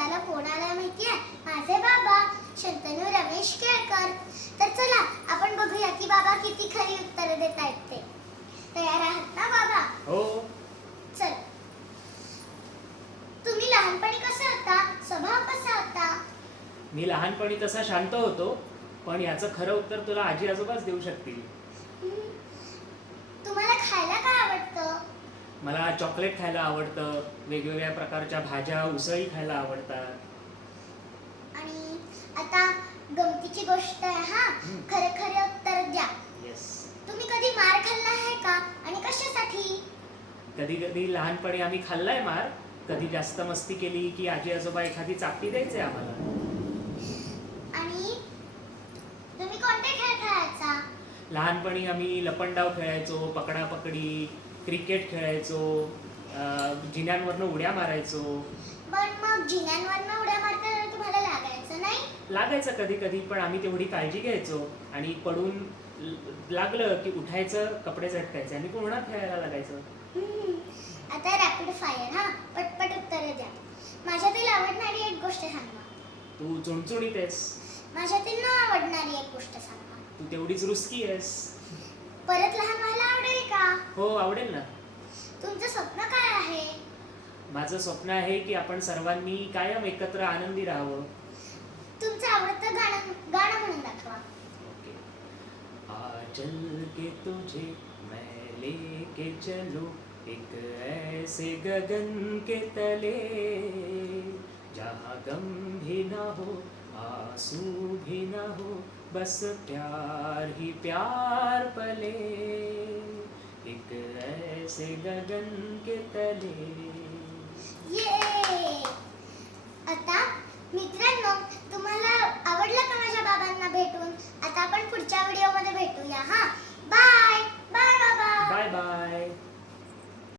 हाताला फोन आला माहितीये, माझे बाबा शंतनू रमेश केळकर. तर चला आपण बघूया की बाबा किती खरी उत्तरे देत आहेत ते. तयार आहात ना बाबा? हो. चल, तुम्ही लहानपणी कसे होता? स्वभाव कसा होता? मी लहानपणी तसा शांत होतो, पण याचं खरं उत्तर तुला आजी आजोबाच देऊ शकतील. तुम्हाला खायला काय आवडतं? मला चॉकलेट खायला आवडतं, वेगवेगळ्या प्रकारच्या भाज्या उसळी खायला आवडतात. आणि आता गमतीची गोष्ट आहे हा, खरे खरे उत्तर द्या. येस. तुम्ही कधी मार खाल्ला आहे का आणि कशासाठी? कधी कधी लहानपणी आम्ही खाल्लाय मार. कधी जास्त मस्ती केली की आजी आजोबा एखादी चापटी द्यायचे आम्हाला. आणि तुम्ही कोणते खेळ खेळायचा? लहानपणी आम्ही लपंडाव खेळायचो, पकडापकडी, क्रिकेट खेळायचो, जिन्यांवरनं उड्या मारायचो. पण मग जिन्यांवरनं उड्या मारताना तुम्हाला लागायचं नाही? लागायचं कधी कधी, पण आम्ही तेवढी काळजी घ्यायचो आणि पडून लागलं की उठायचं, कपडे झटकायचे आणि पुन्हा खेळायला लागायचं. आता रॅपिड फायर हा, पटपट उत्तरे द्या. माझ्यातील आवडणारी एक गोष्ट सांगा. तू चुणचुणीत आहेस. माझ्यातील न आवडणारी एक गोष्ट सांगा. तू तेवढीच रुसकी आहेस. परत लहान व्हायला आवडेल का? हो, आवडेल ना. तुमचं स्वप्न काय आहे? माझं स्वप्न आहे की आपण सर्वांनी कायम एकत्र आनंदी राहावं. तुमचं आवडतं गाणं म्हणून दाखवा. ओके. आ चल के तुझे मैं लेके चलूं एक ऐसे गगन के तले, जहाँ गम भी ना हो आंसू भी ना हो, बस प्यार ही प्यार पले, एक ऐसे गगन के तले. ये आता मित्रांनो,